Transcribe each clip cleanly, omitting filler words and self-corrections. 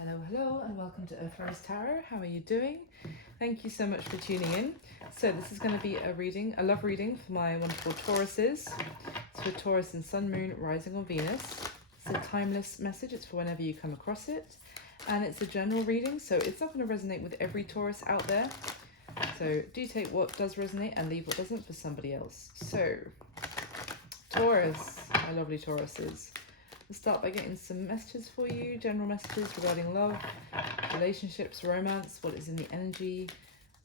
Hello, and welcome to Earthrise Tarot. How are you doing? Thank you so much for tuning in. So this is going to be a love reading for my wonderful Tauruses. It's for Taurus and Sun, Moon, Rising on Venus. It's a timeless message. It's for whenever you come across it. And it's a general reading, so it's not going to resonate with every Taurus out there. So do take what does resonate and leave what doesn't for somebody else. So, Taurus, my lovely Tauruses. We'll start by getting some messages for you, general messages regarding love, relationships, romance, what is in the energy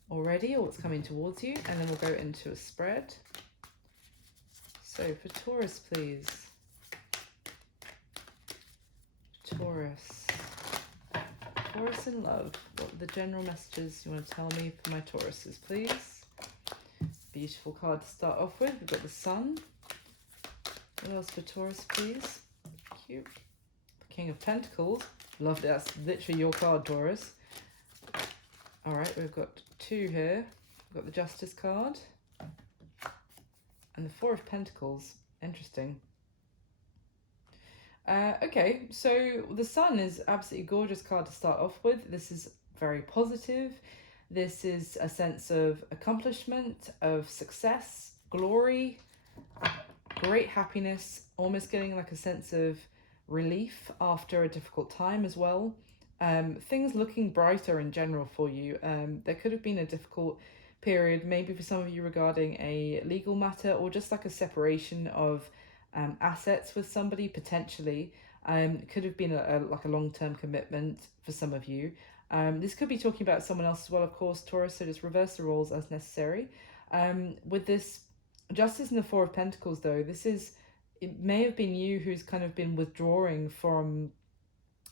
already or what's coming towards you, and then we'll go into a spread. So for Taurus, please. Taurus in love. What are the general messages you want to tell me for my Tauruses, please? Beautiful card to start off with. We've got the Sun. What else for Taurus, please? Cute. The King of Pentacles. Loved it. That's literally your card, Taurus. Alright, we've got two here. We've got the Justice card. And the Four of Pentacles. Interesting. Okay, so the Sun is absolutely gorgeous card to start off with. This is very positive. This is a sense of accomplishment, of success, glory, great happiness, almost getting like a sense of relief after a difficult time as well. Things looking brighter in general for you. There could have been a difficult period, maybe for some of you regarding a legal matter or just like a separation of assets with somebody potentially. Could have been like a long-term commitment for some of you. This could be talking about someone else as well, of course, Taurus, so just reverse the roles as necessary. With this Justice and the Four of Pentacles, though, it may have been you who's kind of been withdrawing from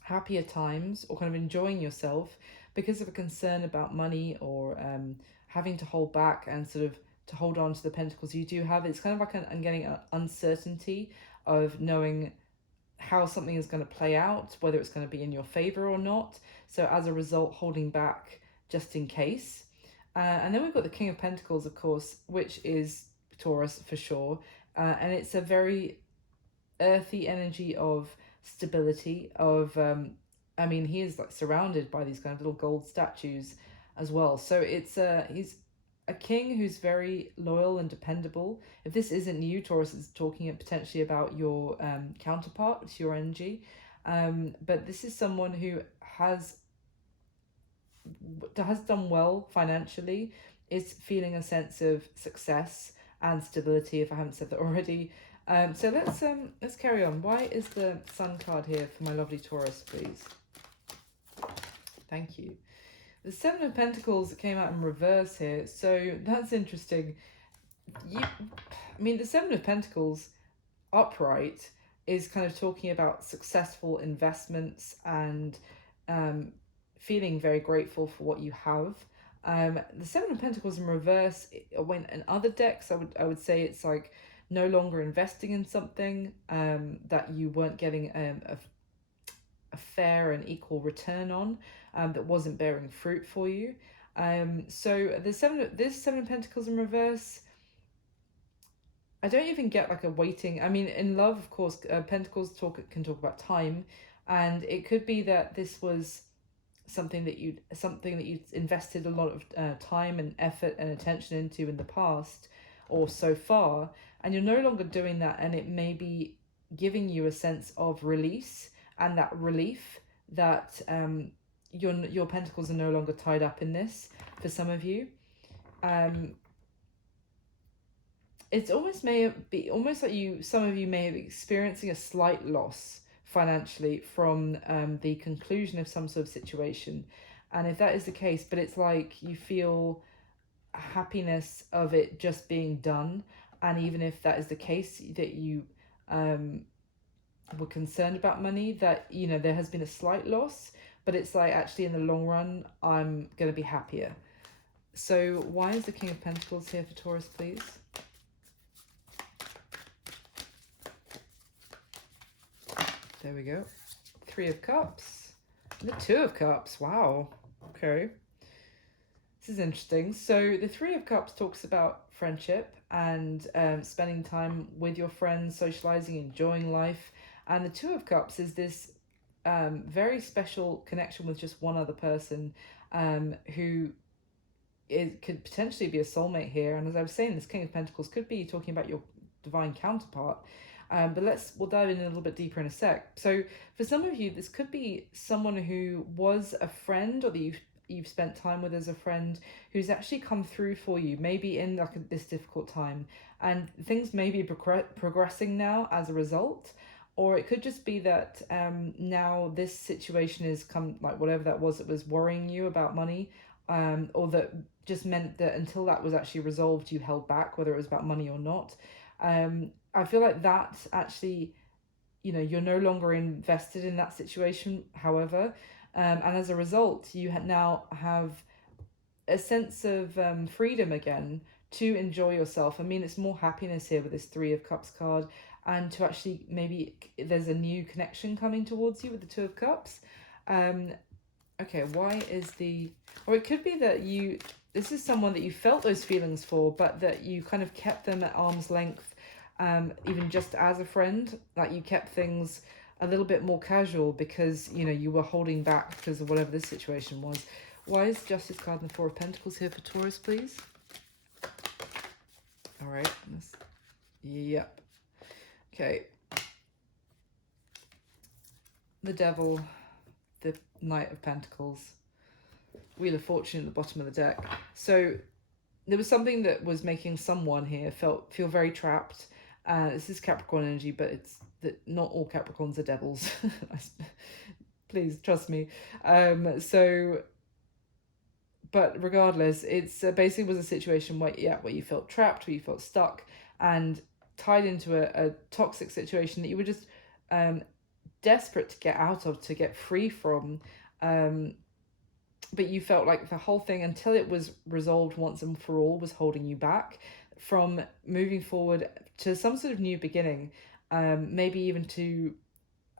happier times or kind of enjoying yourself because of a concern about money or having to hold back and sort of to hold on to the pentacles you do have. It's kind of like I'm getting an uncertainty of knowing how something is going to play out, whether it's going to be in your favor or not. So as a result, holding back just in case. And then we've got the King of Pentacles, of course, which is Taurus for sure. And it's a very earthy energy of stability, of I mean, he is like surrounded by these kind of little gold statues as well. So it's he's a king who's very loyal and dependable. If this isn't you, Taurus is talking potentially about your counterpart, it's your energy. But this is someone who has done well financially, is feeling a sense of success and stability, if I haven't said that already. So let's carry on. Why is the Sun card here for my lovely Taurus, please? Thank you. The Seven of Pentacles came out in reverse here, so that's interesting. I mean, the Seven of Pentacles upright is kind of talking about successful investments and feeling very grateful for what you have. The Seven of Pentacles in reverse, when in other decks, I would say it's like no longer investing in something that you weren't getting a fair and equal return on, that wasn't bearing fruit for you. So this Seven of Pentacles in reverse, I don't even get like a waiting. I mean, in love, of course, Pentacles can talk about time, and it could be that this was something that you'd invested a lot of time and effort and attention into in the past or so far, and you're no longer doing that, and it may be giving you a sense of release and that relief that your pentacles are no longer tied up in this for some of you. It's almost like some of you may be experiencing a slight loss financially from the conclusion of some sort of situation. And if that is the case, but it's like you feel happiness of it just being done. And even if that is the case, that you were concerned about money, that, you know, there has been a slight loss, but it's like actually in the long run, I'm going to be happier. So why is the King of Pentacles here for Taurus, please? There we go. Three of Cups. The Two of Cups. Wow. Okay. This is interesting. So the Three of Cups talks about friendship and spending time with your friends, socializing, enjoying life. And the Two of Cups is this very special connection with just one other person, who it could potentially be a soulmate here. And as I was saying, this King of Pentacles could be talking about your divine counterpart. But we'll dive in a little bit deeper in a sec. So for some of you, this could be someone who was a friend, or that you've spent time with as a friend, who's actually come through for you, maybe in like this difficult time, and things may be progressing now as a result. Or it could just be that now this situation is come, like whatever that was worrying you about money, or that just meant that until that was actually resolved, you held back, whether it was about money or not. I feel like that actually, you're no longer invested in that situation, however. And as a result, you now have a sense of freedom again to enjoy yourself. I mean, it's more happiness here with this Three of Cups card, and to actually maybe there's a new connection coming towards you with the Two of Cups. Okay, why is or it could be that this is someone that you felt those feelings for, but that you kind of kept them at arm's length, even just as a friend. Like you kept things a little bit more casual because, you were holding back because of whatever this situation was. Why is Justice card and the Four of Pentacles here for Taurus, please? All right. Yep. Okay. The Devil, the Knight of Pentacles, Wheel of Fortune at the bottom of the deck. So there was something that was making someone here feel very trapped. This is Capricorn energy, but it's that not all Capricorns are devils. Please trust me. But regardless, it's basically was a situation where you felt trapped, where you felt stuck, and tied into a toxic situation that you were just desperate to get out of, to get free from. But you felt like the whole thing, until it was resolved once and for all, was holding you back from moving forward to some sort of new beginning. Maybe even to,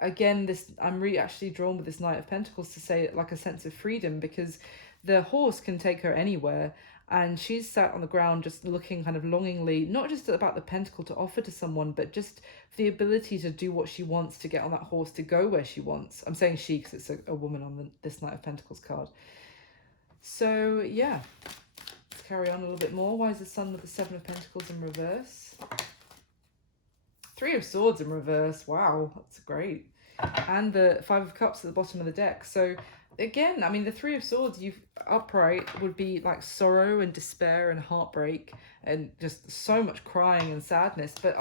again, I'm actually drawn with this Knight of Pentacles to say like a sense of freedom, because the horse can take her anywhere, and she's sat on the ground just looking kind of longingly, not just about the pentacle to offer to someone, but just the ability to do what she wants, to get on that horse, to go where she wants. I'm saying she because it's a woman on this Knight of Pentacles card. So yeah, let's carry on a little bit more. Why is the Sun with the Seven of Pentacles in reverse? Three of Swords in reverse. Wow, that's great. And the Five of Cups at the bottom of the deck. So again, I mean, the Three of Swords, upright would be like sorrow and despair and heartbreak and just so much crying and sadness. But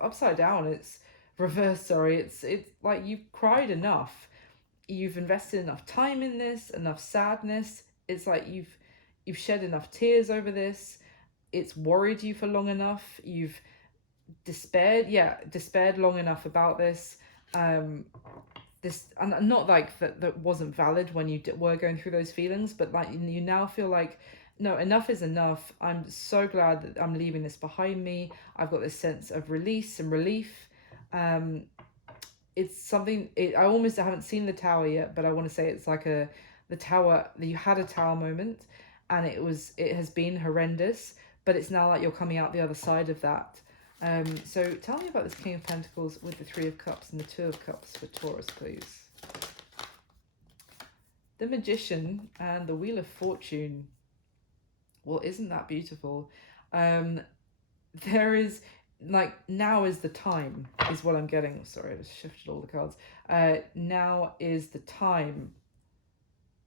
upside down, it's reverse. Sorry, it's like you've cried enough. You've invested enough time in this, enough sadness. It's like you've shed enough tears over this. It's worried you for long enough. You've despaired long enough about this. This, and not like that wasn't valid when you were going through those feelings, but like you now feel like, no, enough is enough. I'm so glad that I'm leaving this behind me. I've got this sense of release and relief. It's something, I almost haven't seen the Tower yet, but I want to say it's like the Tower, you had a Tower moment, and it has been horrendous, but it's now like you're coming out the other side of that. So tell me about this King of Pentacles with the Three of Cups and the Two of Cups for Taurus, please. The Magician and the Wheel of Fortune. Well, isn't that beautiful? There is, like, now is the time, is what I'm getting. Sorry, I just shifted all the cards. Now is the time.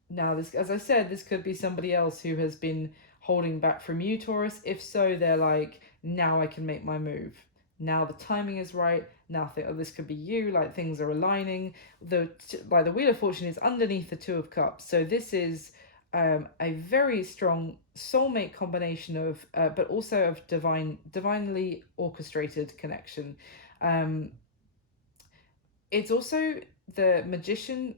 Now, this, as I said, this could be somebody else who has been holding back from you, Taurus. If so, they're like, now I can make my move. Now the timing is right. Now this could be you, like things are aligning. The Wheel of Fortune is underneath the Two of Cups. So this is a very strong soulmate combination of, but also of divinely orchestrated connection. It's also the Magician.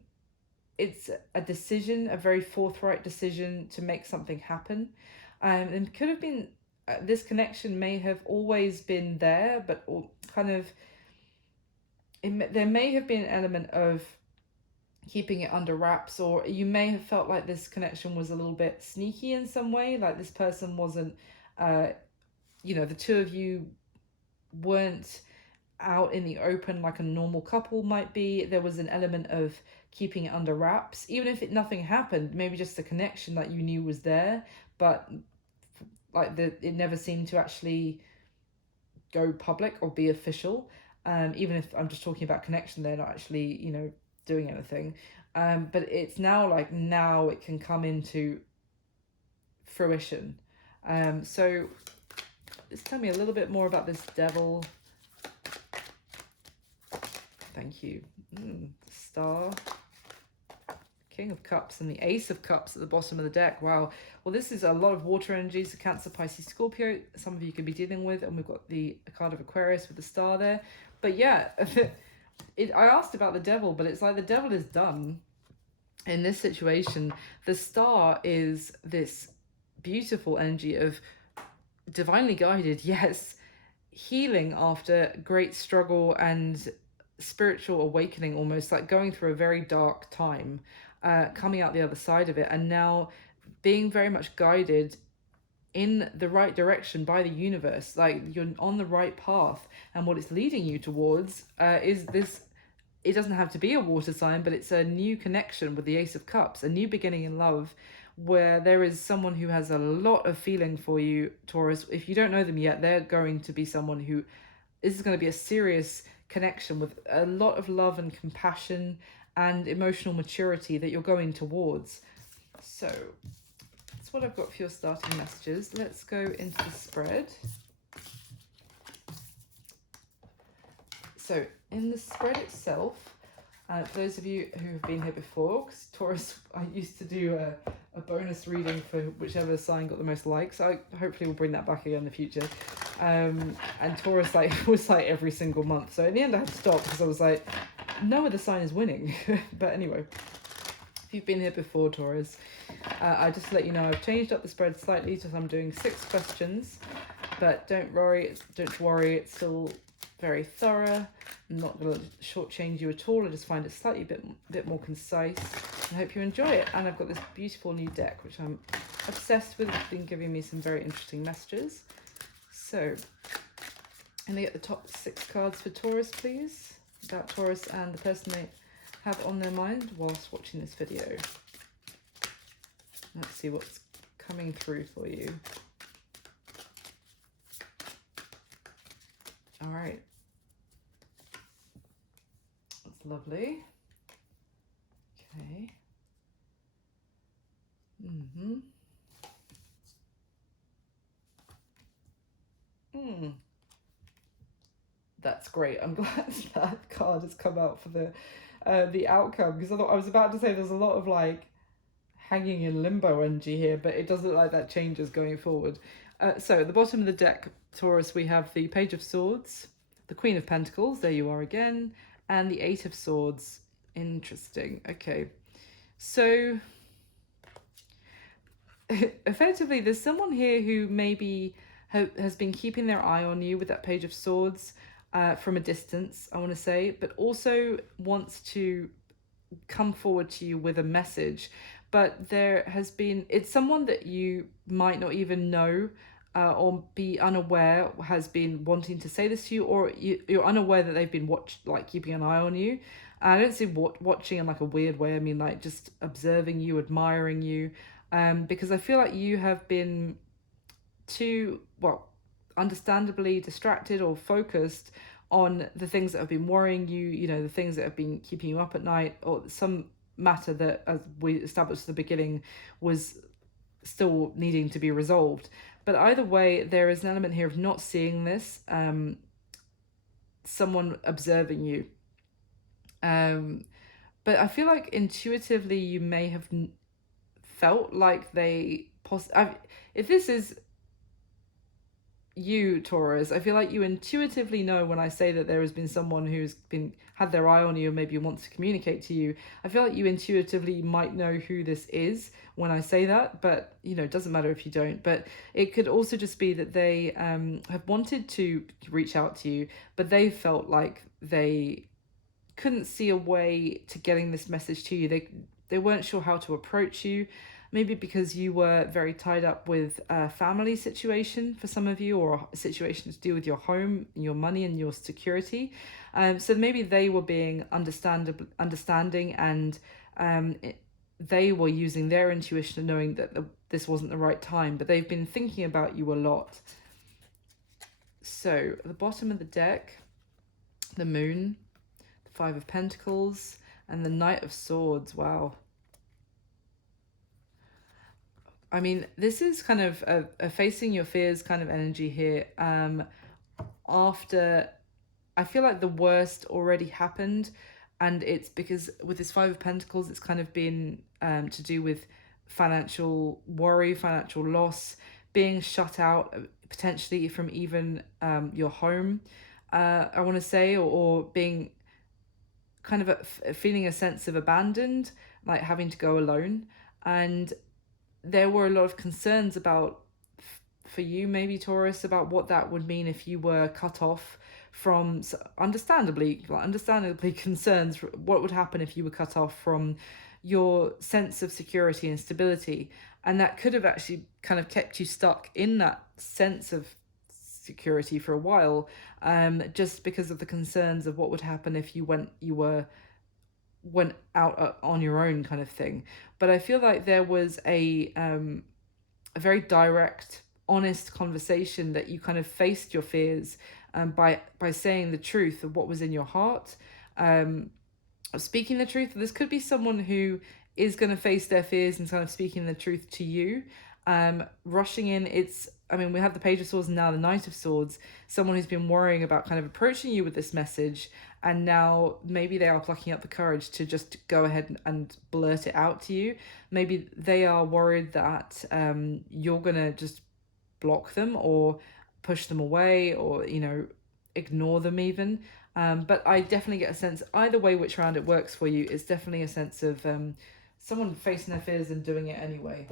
It's a decision, a very forthright decision to make something happen. And could have been, this connection may have always been there, but kind of, there may have been an element of keeping it under wraps, or you may have felt like this connection was a little bit sneaky in some way, like this person wasn't, the two of you weren't out in the open like a normal couple might be. There was an element of keeping it under wraps, even if nothing happened, maybe just the connection that you knew was there, but like it never seemed to actually go public or be official. Even if I'm just talking about connection, they're not actually, doing anything. But it's now like now it can come into fruition. So just tell me a little bit more about this devil. Thank you. Star, King of Cups, and the Ace of Cups at the bottom of the deck. Wow. Well, this is a lot of water energies, Cancer, Pisces, Scorpio. Some of you could be dealing with, and we've got the card of Aquarius with the star there. But yeah, I asked about the devil, but it's like the devil is done in this situation. The star is this beautiful energy of divinely guided, yes, healing after great struggle and spiritual awakening, almost like going through a very dark time, coming out the other side of it, and now being very much guided in the right direction by the universe. Like you're on the right path, and what it's leading you towards is this. It doesn't have to be a water sign, but it's a new connection with the Ace of Cups, a new beginning in love, where there is someone who has a lot of feeling for you, Taurus. If you don't know them yet, they're going to be someone who this is going to be a serious connection with a lot of love and compassion and emotional maturity that you're going towards. So that's what I've got for your starting messages. Let's go into the spread. So in the spread itself, for those of you who have been here before, because Taurus, I used to do a bonus reading for whichever sign got the most likes. I hopefully will bring that back again in the future. And Taurus was like every single month. So in the end I had to stop because I was like, no other sign is winning. But anyway, if you've been here before, Taurus, I just let you know I've changed up the spread slightly, so I'm doing 6 questions. But don't worry, it's still very thorough. I'm not going to shortchange you at all. I just find it slightly bit more concise. I hope you enjoy it. And I've got this beautiful new deck, which I'm obsessed with. It's been giving me some very interesting messages. So, I'm going to get the top 6 cards for Taurus, please. About Taurus and the person they have on their mind whilst watching this video. Let's see what's coming through for you. All right. That's lovely. Okay. That's great. I'm glad that card has come out for the outcome, because I was about to say there's a lot of like hanging in limbo energy here, but it doesn't look like that changes going forward. So at the bottom of the deck, Taurus, we have the Page of Swords, the Queen of Pentacles, there you are again, and the 8 of Swords. Interesting. Okay. So effectively there's someone here who maybe has been keeping their eye on you with that Page of Swords from a distance, I want to say, but also wants to come forward to you with a message. But there has been, it's someone that you might not even know or be unaware has been wanting to say this to you, or you're unaware that they've been keeping an eye on you. I don't see watching in like a weird way. I mean like just observing you, admiring you, because I feel like you have been too, understandably distracted or focused on the things that have been worrying you, the things that have been keeping you up at night, or some matter that, as we established at the beginning, was still needing to be resolved. But either way, there is an element here of not seeing this, someone observing you. But I feel like intuitively you may have felt like they if this is you, Taurus, I feel like you intuitively know when I say that there has been someone who's had their eye on you and maybe wants to communicate to you. I feel like you intuitively might know who this is when I say that, but it doesn't matter if you don't. But it could also just be that they have wanted to reach out to you, but they felt like they couldn't see a way to getting this message to you. They weren't sure how to approach you. maybe because you were very tied up with a family situation for some of you, or a situation to do with your home, your money, and your security. So maybe they were being understanding, and they were using their intuition, knowing that this wasn't the right time, but they've been thinking about you a lot. So at the bottom of the deck, the Moon, the Five of Pentacles, and the Knight of Swords. Wow. I mean, this is kind of a facing your fears kind of energy here. After, I feel like the worst already happened, and it's because with this Five of Pentacles, it's kind of been to do with financial worry, financial loss, being shut out potentially from even your home, I want to say, or being kind of feeling a sense of abandoned, like having to go alone. And there were a lot of concerns about, for you maybe, Taurus, about what that would mean if you were cut off from, understandably concerns, what would happen if you were cut off from your sense of security and stability. And that could have actually kind of kept you stuck in that sense of security for a while, just because of the concerns of what would happen if you went out on your own, kind of thing. But I feel like there was a very direct, honest conversation that you kind of faced your fears, by saying the truth of what was in your heart, speaking the truth. This could be someone who is going to face their fears and kind of speaking the truth to you, rushing in. We have the Page of Swords and now the Knight of Swords, someone who's been worrying about kind of approaching you with this message, and now maybe they are plucking up the courage to just go ahead and blurt it out to you. Maybe they are worried that you're going to just block them or push them away, or, ignore them even. But I definitely get a sense, either way which round it works for you, it's definitely a sense of someone facing their fears and doing it anyway.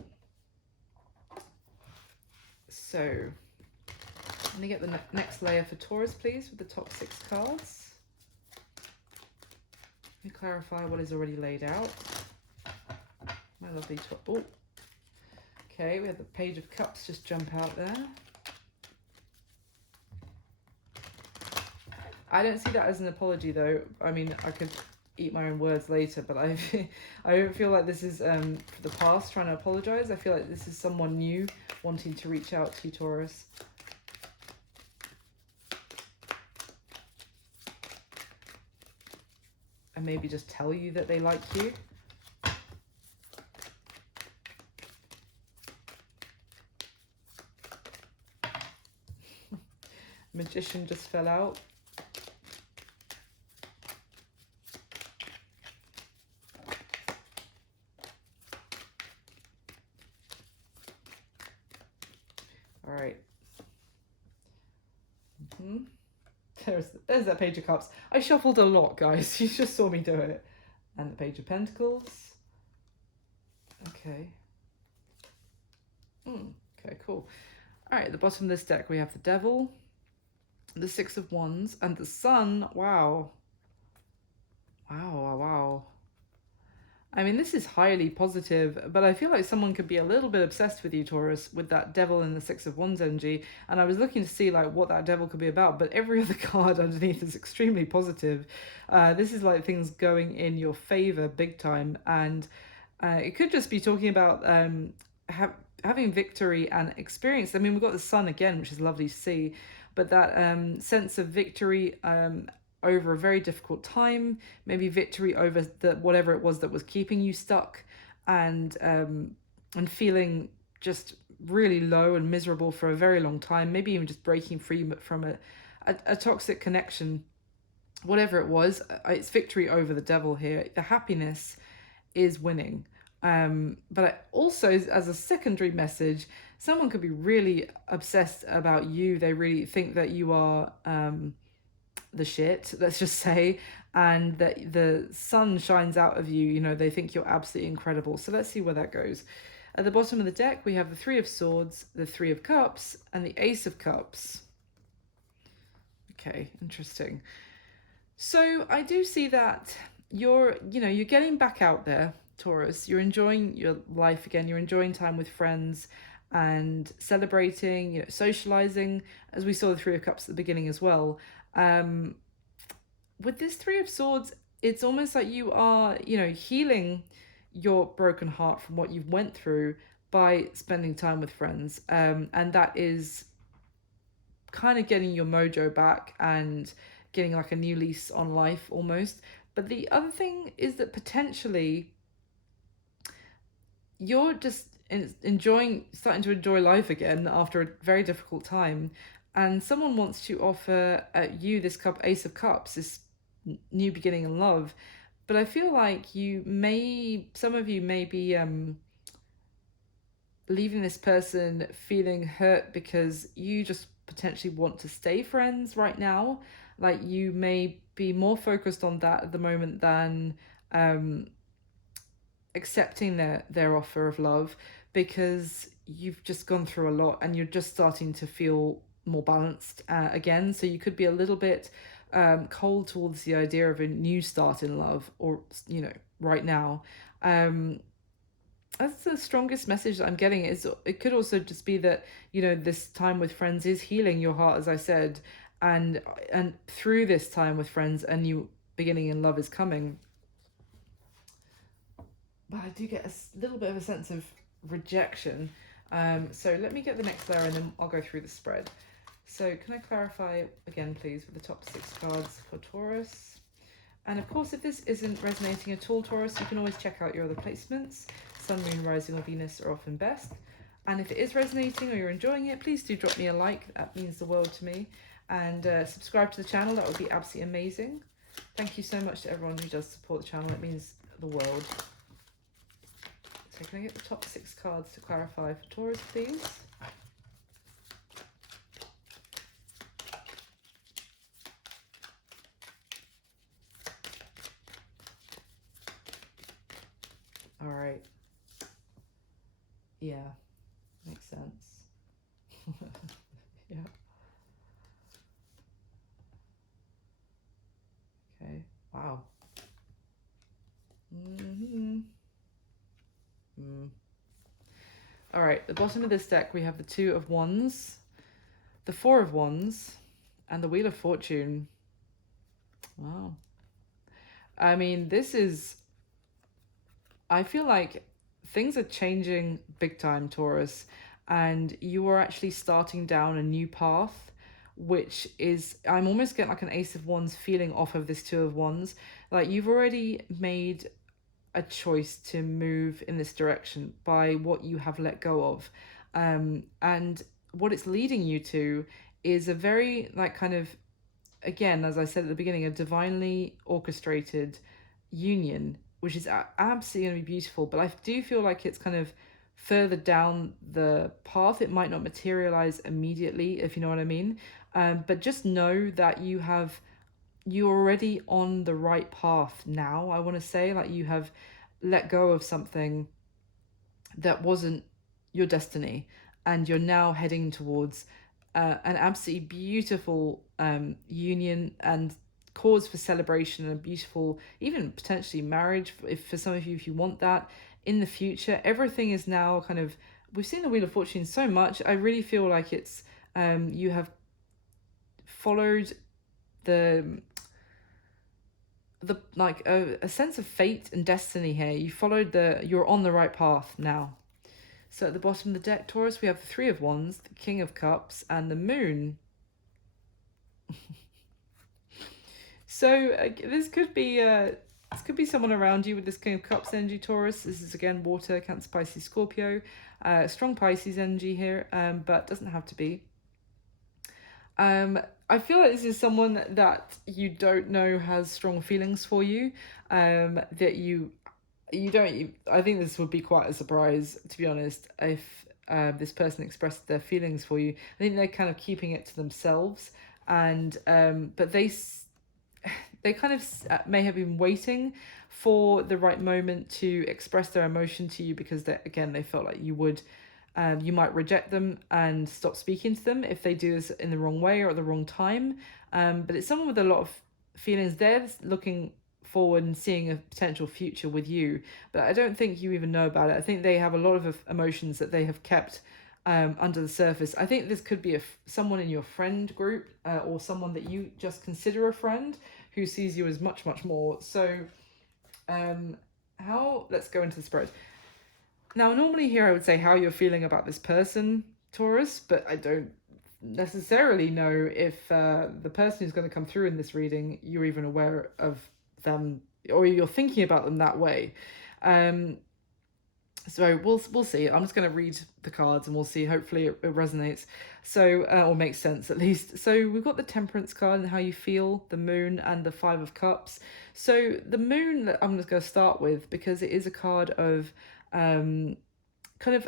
So, let me get the next layer for Taurus, please, with the top 6 cards. Let me clarify what is already laid out. My lovely oh. Okay, we have the Page of Cups just jump out there. I don't see that as an apology, though. I mean, I could eat my own words later, but I don't feel like this is for the past trying to apologize. I feel like this is someone new wanting to reach out to you, Taurus. And maybe just tell you that they like you. Magician just fell out. All right. There's that Page of Cups. I shuffled a lot, guys. You just saw me do it. And the Page of Pentacles. Okay. Okay, cool. All right, at the bottom of this deck, we have the Devil, the Six of Wands, and the Sun. Wow. Wow. I mean, this is highly positive, but I feel like someone could be a little bit obsessed with you, Taurus, with that Devil and the Six of Wands energy. And I was looking to see like what that Devil could be about, but every other card underneath is extremely positive. This is like things going in your favor big time. And it could just be talking about having victory and experience. I mean, we've got the Sun again, which is lovely to see, but that sense of victory over a very difficult time, maybe victory over whatever it was that was keeping you stuck, and feeling just really low and miserable for a very long time, maybe even just breaking free from a toxic connection, whatever it was. It's victory over the Devil here. The happiness is winning. But also, as a secondary message, someone could be really obsessed about you. They really think that you are the shit, let's just say, and that the sun shines out of you. They think you're absolutely incredible. So let's see where that goes. At the bottom of the deck, we have the Three of Swords, the Three of Cups, and the Ace of Cups. Okay, interesting. So I do see that you're getting back out there. Taurus. You're enjoying your life again. You're enjoying time with friends and celebrating, socializing, as we saw the Three of Cups at the beginning as well. Um, with this Three of Swords, it's almost like you are, healing your broken heart from what you've went through by spending time with friends. And that is kind of getting your mojo back and getting like a new lease on life almost. But the other thing is that potentially you're just starting to enjoy life again after a very difficult time, and someone wants to offer you this Ace of Cups, this new beginning in love. But I feel like some of you may be leaving this person feeling hurt because you just potentially want to stay friends right now. Like you may be more focused on that at the moment than accepting their offer of love, because you've just gone through a lot and you're just starting to feel more balanced again. So you could be a little bit cold towards the idea of a new start in love, or right now. That's the strongest message that I'm getting. Is it could also just be that this time with friends is healing your heart, as I said, and through this time with friends, a new beginning in love is coming. But I do get a little bit of a sense of rejection. So let me get the next layer and then I'll go through the spread. So can I clarify again, please, with the top 6 cards for Taurus? And of course, if this isn't resonating at all, Taurus, you can always check out your other placements. Sun, Moon, Rising or Venus are often best. And if it is resonating or you're enjoying it, please do drop me a like. That means the world to me. And subscribe to the channel. That would be absolutely amazing. Thank you so much to everyone who does support the channel. It means the world. So can I get the top 6 cards to clarify for Taurus, please? All right. Yeah, makes sense. Yeah. Okay. Wow. All right, at the bottom of this deck, we have the Two of Wands, the Four of Wands, and the Wheel of Fortune. Wow. I mean, I feel like things are changing big time, Taurus, and you are actually starting down a new path, which is, I'm almost getting like an Ace of Wands feeling off of this Two of Wands. Like you've already made a choice to move in this direction by what you have let go of. And what it's leading you to is a very, like, kind of, again, as I said at the beginning, a divinely orchestrated union, which is absolutely going to be beautiful. But I do feel like it's kind of further down the path. It might not materialize immediately, if you know what I mean. But just know that you're already on the right path now. I want to say, like, you have let go of something that wasn't your destiny, and you're now heading towards an absolutely beautiful union and cause for celebration, and a beautiful, even potentially marriage, if for some of you, if you want that in the future. Everything is now kind of, we've seen the Wheel of Fortune so much. I really feel like it's you have followed the like a sense of fate and destiny here. You're on the right path now. So at the bottom of the deck, Taurus, we have the Three of Wands, the King of Cups, and the Moon. So this could be someone around you with this King of Cups energy, Taurus. This is again water, Cancer, Pisces, Scorpio. Strong Pisces energy here, but doesn't have to be. I feel like this is someone that you don't know has strong feelings for you. That you don't. I think this would be quite a surprise, to be honest, if this person expressed their feelings for you. I think they're kind of keeping it to themselves, and but they kind of may have been waiting for the right moment to express their emotion to you, because they felt like you might reject them and stop speaking to them if they do this in the wrong way or at the wrong time. But it's someone with a lot of feelings. They're looking forward and seeing a potential future with you, but I don't think you even know about it. I think they have a lot of emotions that they have kept under the surface. I think this could be someone in your friend group, or someone that you just consider a friend who sees you as much, much more. So let's go into the spread. Now, normally here I would say how you're feeling about this person, Taurus, but I don't necessarily know if the person who's going to come through in this reading, you're even aware of them, or you're thinking about them that way. So we'll see. I'm just going to read the cards and we'll see. Hopefully it resonates. So, or makes sense at least. So we've got the Temperance card and how you feel, the Moon, and the Five of Cups. So the Moon that I'm just going to start with, because it is a card of kind of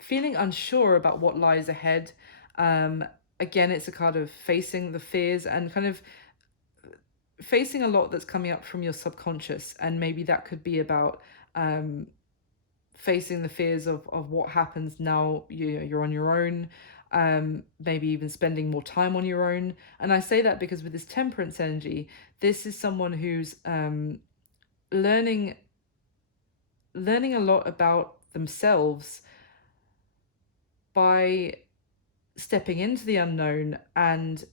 feeling unsure about what lies ahead. Again, it's a card of facing the fears and kind of facing a lot that's coming up from your subconscious, and maybe that could be about facing the fears of what happens now you're on your own, maybe even spending more time on your own. And I say that because with this Temperance energy, this is someone who's learning a lot about themselves by stepping into the unknown and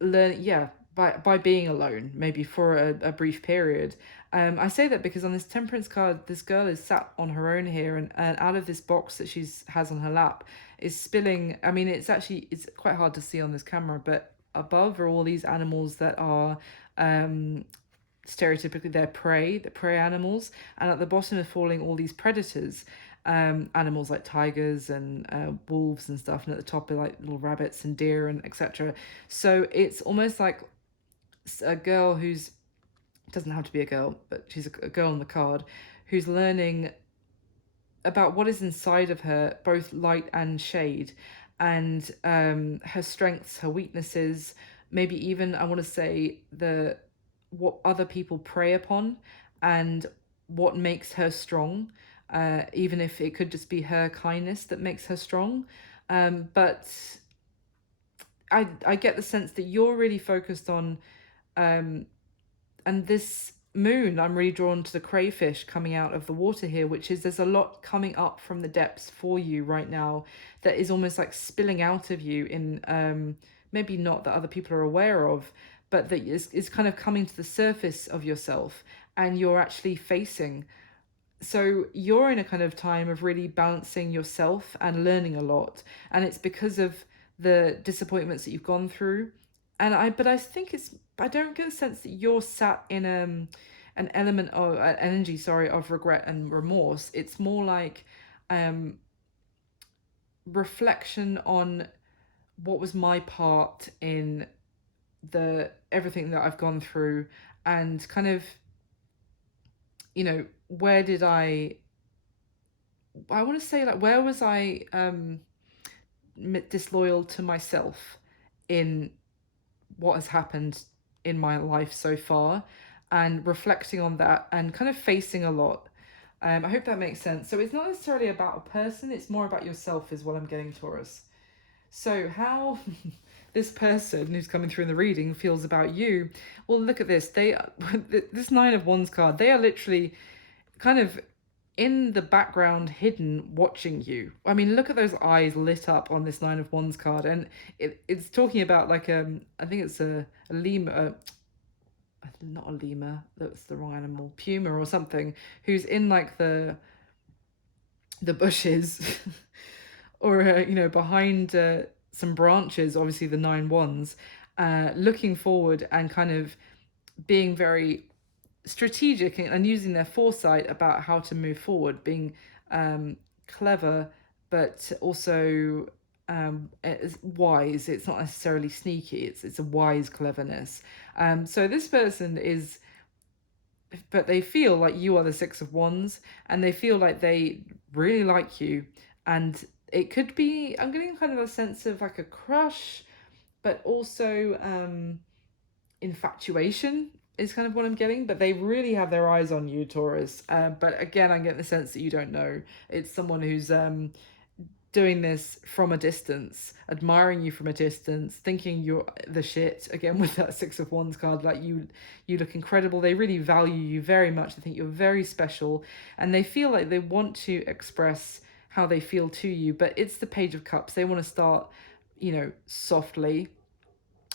by being alone, maybe for a brief period. I say that because on this Temperance card, this girl is sat on her own here, and out of this box that has on her lap is spilling. I mean, it's quite hard to see on this camera, but above are all these animals that are stereotypically the prey animals, and at the bottom are falling all these predators, animals like tigers and wolves and stuff, and at the top are like little rabbits and deer and etc. So it's almost like a girl who's, doesn't have to be a girl, but she's a girl on the card, who's learning about what is inside of her, both light and shade, and her strengths, her weaknesses, maybe even, I want to say, what other people prey upon, and what makes her strong, even if it could just be her kindness that makes her strong. But I get the sense that you're really focused on, and this moon, I'm really drawn to the crayfish coming out of the water here, which is there's a lot coming up from the depths for you right now that is almost like spilling out of you in maybe not that other people are aware of, but that is kind of coming to the surface of yourself, and you're actually facing. So you're in a kind of time of really balancing yourself and learning a lot, and it's because of the disappointments that you've gone through. But I think I don't get a sense that you're sat in an element of energy, sorry, of regret and remorse. It's more like reflection on what was my part in everything that I've gone through, and kind of, where did I want to say, like, where was I disloyal to myself in what has happened in my life so far, and reflecting on that and kind of facing a lot. I hope that makes sense. So it's not necessarily about a person, it's more about yourself is what I'm getting, Taurus. So how this person who's coming through in the reading feels about you, well, look at this. This Nine of Wands card, they are literally kind of in the background, hidden, watching you. I mean, look at those eyes lit up on this Nine of Wands card, and it's talking about like I think it's a lemur, not a lemur, that's the wrong animal, puma or something, who's in like the bushes, or behind some branches. Obviously, the Nine Wands, looking forward and kind of being very strategic and using their foresight about how to move forward, being clever, but also wise. It's not necessarily sneaky, it's a wise cleverness. So this person is, but they feel like you are the Six of Wands, and they feel like they really like you, and it could be, I'm getting kind of a sense of like a crush, but also infatuation is kind of what I'm getting. But they really have their eyes on you, Taurus. But again, I'm getting the sense that you don't know. It's someone who's doing this from a distance, admiring you from a distance, thinking you're the shit. Again, with that Six of Wands card, like you look incredible. They really value you very much. They think you're very special, and they feel like they want to express how they feel to you. But it's the Page of Cups. They want to start, softly,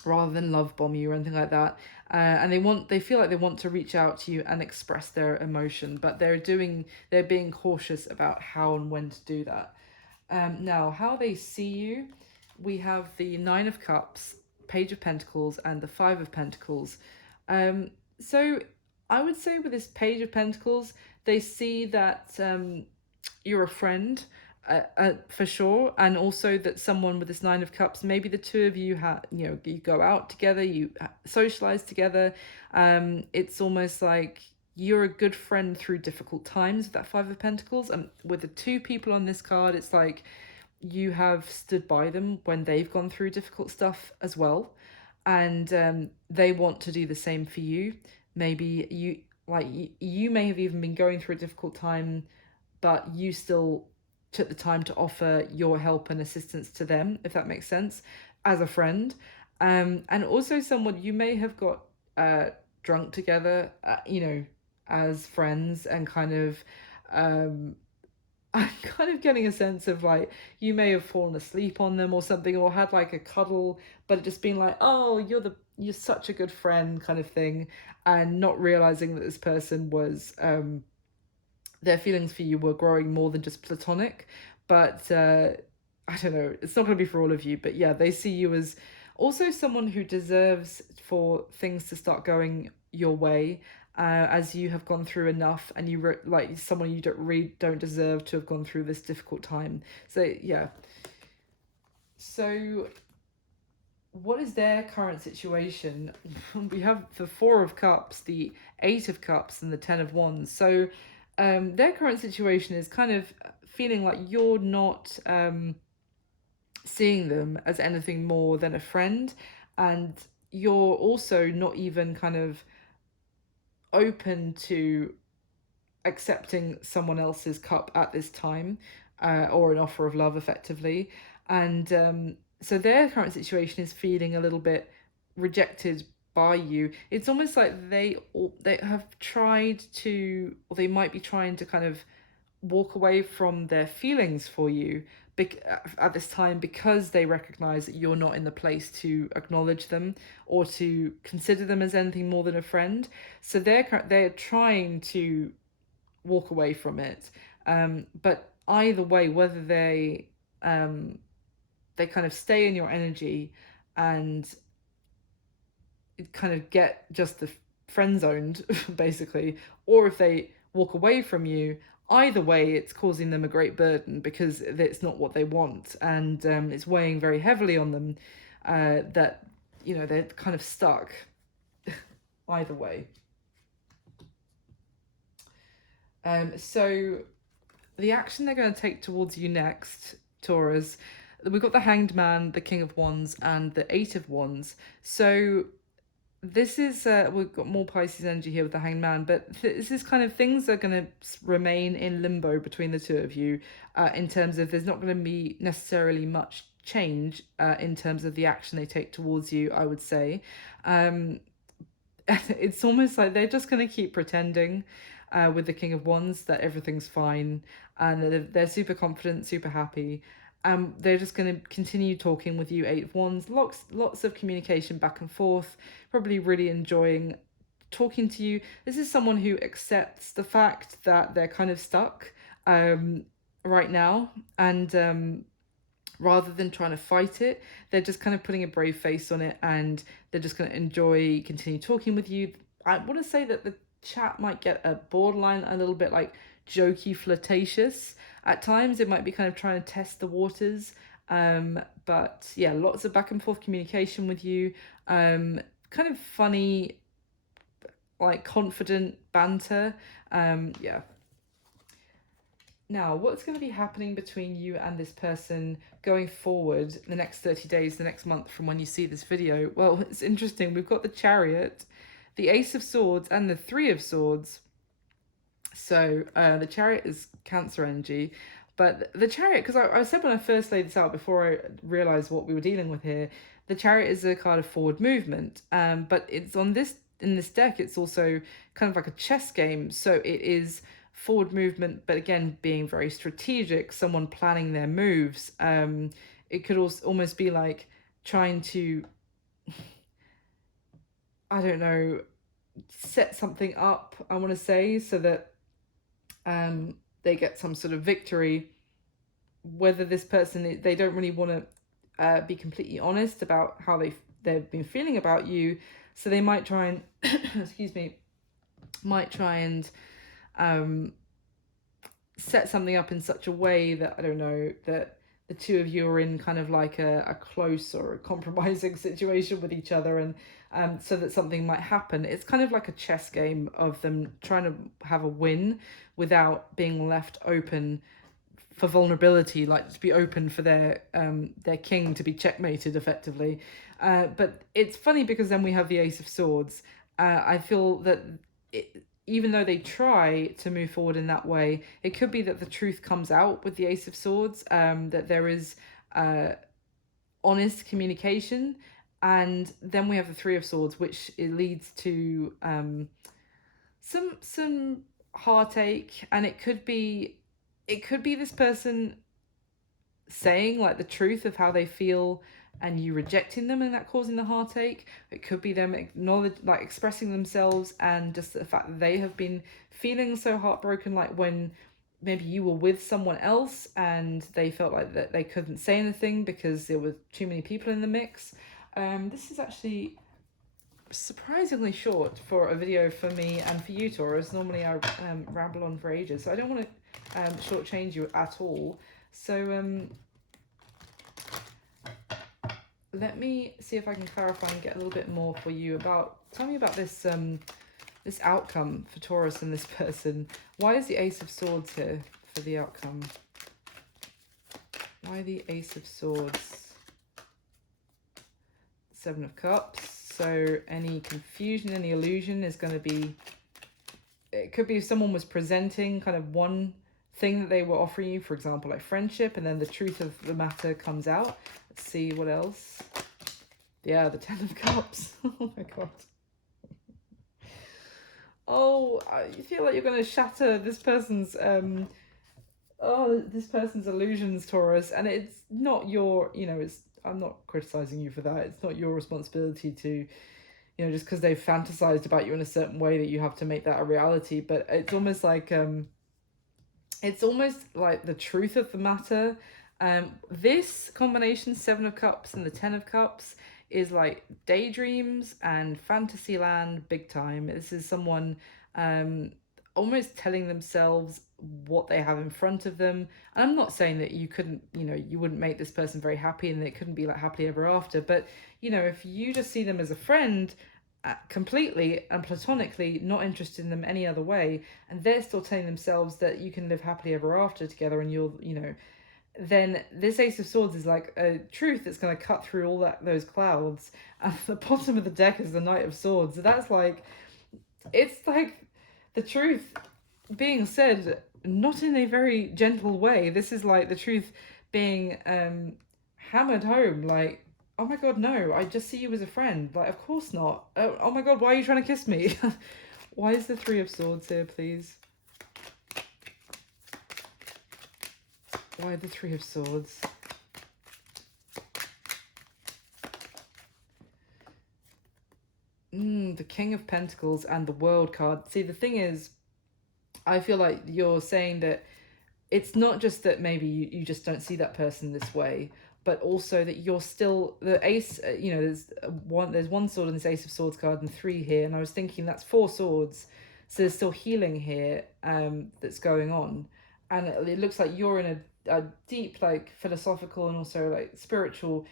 rather than love bomb you or anything like that. And they feel like they want to reach out to you and express their emotion, but they're being cautious about how and when to do that. Now, how they see you, we have the Nine of Cups, Page of Pentacles, and the Five of Pentacles. So I would say with this Page of Pentacles, they see that you're a friend, for sure, and also that someone with this Nine of Cups, maybe the two of you you go out together, you socialize together. It's almost like you're a good friend through difficult times with that Five of Pentacles. And with the two people on this card, it's like you have stood by them when they've gone through difficult stuff as well, and they want to do the same for you. Maybe you may have even been going through a difficult time, but you still took the time to offer your help and assistance to them, if that makes sense, as a friend. And also someone you may have got drunk together, as friends, and kind of I'm kind of getting a sense of like you may have fallen asleep on them or something, or had like a cuddle, but it just being like, oh, you're such a good friend kind of thing, and not realizing that this person was their feelings for you were growing more than just platonic. But I don't know, it's not going to be for all of you, but yeah, they see you as also someone who deserves for things to start going your way, as you have gone through enough, and you like someone you don't deserve to have gone through this difficult time. So yeah. So what is their current situation? We have the Four of Cups, the Eight of Cups, and the Ten of Wands. So their current situation is kind of feeling like you're not seeing them as anything more than a friend, and you're also not even kind of open to accepting someone else's cup at this time, or an offer of love, effectively. And so their current situation is feeling a little bit rejected by you. It's almost like they have tried to, or they might be trying to kind of walk away from their feelings for you at this time, because they recognize that you're not in the place to acknowledge them or to consider them as anything more than a friend. So they're trying to walk away from it. But either way, whether they kind of stay in your energy and kind of get just the friend zoned, basically, or if they walk away from you, either way, it's causing them a great burden, because it's not what they want, and it's weighing very heavily on them, that they're kind of stuck either way. So the action they're going to take towards you next, Taurus, we've got the Hanged Man, the King of Wands, and the Eight of Wands. So this is we've got more Pisces energy here with the Hanged Man, but this is kind of things are going to remain in limbo between the two of you, in terms of there's not going to be necessarily much change in terms of the action they take towards you, I would say. It's almost like they're just going to keep pretending, with the King of Wands, that everything's fine, and they're super confident, super happy. They're just going to continue talking with you, Eight of Wands, lots of communication back and forth, probably really enjoying talking to you. This is someone who accepts the fact that they're kind of stuck right now, and rather than trying to fight it, they're just kind of putting a brave face on it, and they're just going to continue talking with you. I want to say that the chat might get a borderline a little bit like jokey, flirtatious at times. It might be kind of trying to test the waters, but yeah, lots of back and forth communication with you, kind of funny, like confident banter. Yeah. Now, what's going to be happening between you and this person going forward the next 30 days, the next month from when you see this video? Well, it's interesting. We've got the Chariot, the Ace of Swords, and the Three of Swords. So the Chariot is Cancer energy, But the Chariot, because I said when I first laid this out, before I realized what we were dealing with here, the Chariot is a card of forward movement. But it's on this in this deck, it's also kind of like a chess game. So it is forward movement, but again, being very strategic, someone planning their moves. It could also almost be like trying to, I don't know, set something up, I want to say, so that they get some sort of victory. Whether this person, they don't really want to be completely honest about how they've been feeling about you, so they might try and excuse me, might try and set something up in such a way that, I don't know, that the two of you are in kind of like a close or a compromising situation with each other, and so that something might happen. It's kind of like a chess game of them trying to have a win without being left open for vulnerability, like to be open for their king to be checkmated effectively. But it's funny because then we have the Ace of Swords. I feel that even though they try to move forward in that way, it could be that the truth comes out with the Ace of Swords, that there is honest communication. And then we have the Three of Swords, which it leads to some heartache, and it could be this person saying like the truth of how they feel and you rejecting them, and that causing the heartache. It could be them expressing themselves, and just the fact that they have been feeling so heartbroken, like when maybe you were with someone else and they felt like that they couldn't say anything because there were too many people in the mix. This is actually surprisingly short for a video for me and for you, Taurus. Normally I ramble on for ages, so I don't want to shortchange you at all. So let me see if I can clarify and get a little bit more for you about. Tell me about this this outcome for Taurus and this person. Why is the Ace of Swords here for the outcome? Why the Ace of Swords? Seven of Cups. So any confusion, any illusion is going to be, it could be if someone was presenting kind of one thing that they were offering you, for example, like friendship, and then the truth of the matter comes out. Let's see what else. Yeah, the Ten of Cups. Oh my God. Oh, I feel like you're going to shatter this person's this person's illusions, Taurus, and it's not your, I'm not criticizing you for that. It's not your responsibility to, just because they've fantasized about you in a certain way that you have to make that a reality. But it's almost like the truth of the matter. This combination, Seven of Cups and the Ten of Cups, is like daydreams and fantasy land big time. This is someone almost telling themselves what they have in front of them. And I'm not saying that you couldn't, you wouldn't make this person very happy and it couldn't be like happily ever after. But, if you just see them as a friend, completely and platonically not interested in them any other way, and they're still telling themselves that you can live happily ever after together, and you'll, then this Ace of Swords is like a truth that's going to cut through all those clouds. And the bottom of the deck is the Knight of Swords. So that's like, it's like the truth being said, not in a very gentle way. This is like the truth being hammered home, like, oh my God, no, I just see you as a friend. Like, of course not. Oh my God, why are you trying to kiss me? Why is the Three of Swords here, please? Why the Three of Swords? The King of Pentacles and the World card. See, the thing is, I feel like you're saying that it's not just that maybe you just don't see that person this way, but also that you're still the ace. There's one sword in this Ace of Swords card and three here, and I was thinking that's four swords, so there's still healing here that's going on, and it looks like you're in a deep, like, philosophical and also like spiritual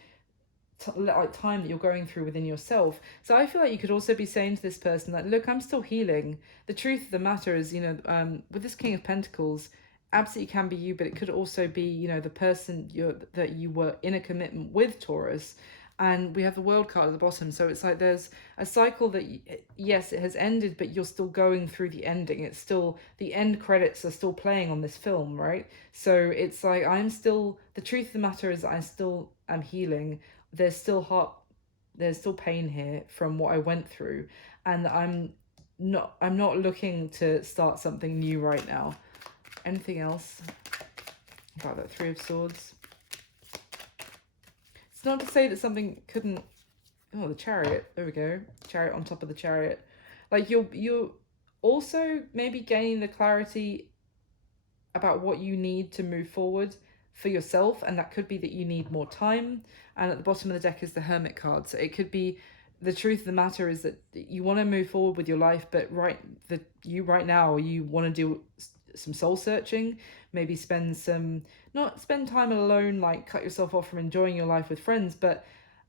time that you're going through within yourself. So I feel like you could also be saying to this person that, look, I'm still healing. The truth of the matter is, with this King of Pentacles, absolutely can be you, but it could also be, the person that you were in a commitment with, Taurus, and we have the World card at the bottom. So it's like there's a cycle that, yes, it has ended, but you're still going through the ending. It's still, the end credits are still playing on this film, right? So it's like I'm still, the truth of the matter is I still am healing. There's still there's still pain here from what I went through, and I'm not looking to start something new right now. Anything else about that Three of Swords? It's not to say that something couldn't. Oh, the Chariot. There we go. Chariot on top of the Chariot. Like you're also maybe gaining the clarity about what you need to move forward for yourself, and that could be that you need more time. And at the bottom of the deck is the Hermit card, so it could be the truth of the matter is that you want to move forward with your life, but right now you want to do some soul searching, maybe not spend time alone, like cut yourself off from enjoying your life with friends, but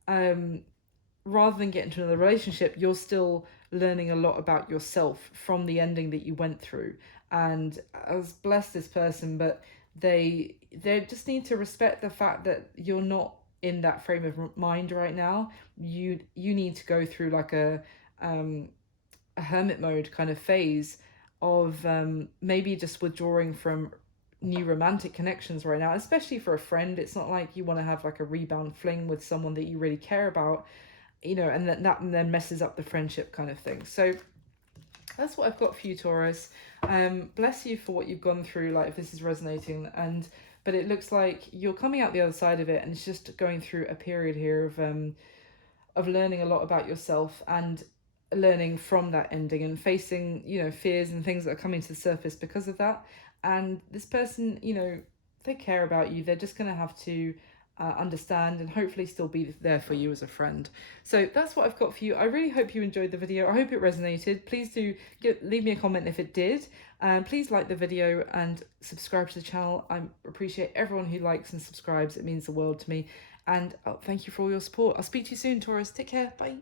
rather than get into another relationship, you're still learning a lot about yourself from the ending that you went through. And I was blessed this person, but they just need to respect the fact that you're not in that frame of mind right now. You need to go through like a hermit mode kind of phase of maybe just withdrawing from new romantic connections right now, especially for a friend. It's not like you want to have like a rebound fling with someone that you really care about, and that then messes up the friendship kind of thing. So that's what I've got for you, Taurus. Bless you for what you've gone through, like if this is resonating. But it looks like you're coming out the other side of it, and it's just going through a period here of learning a lot about yourself and learning from that ending and facing, fears and things that are coming to the surface because of that. And this person, they care about you. They're just going to have to understand and hopefully still be there for you as a friend. So that's what I've got for you. I really hope you enjoyed the video. I hope it resonated. Please do leave me a comment if it did. Please like the video and subscribe to the channel. I appreciate everyone who likes and subscribes. It means the world to me. And thank you for all your support. I'll speak to you soon, Taurus. Take care. Bye.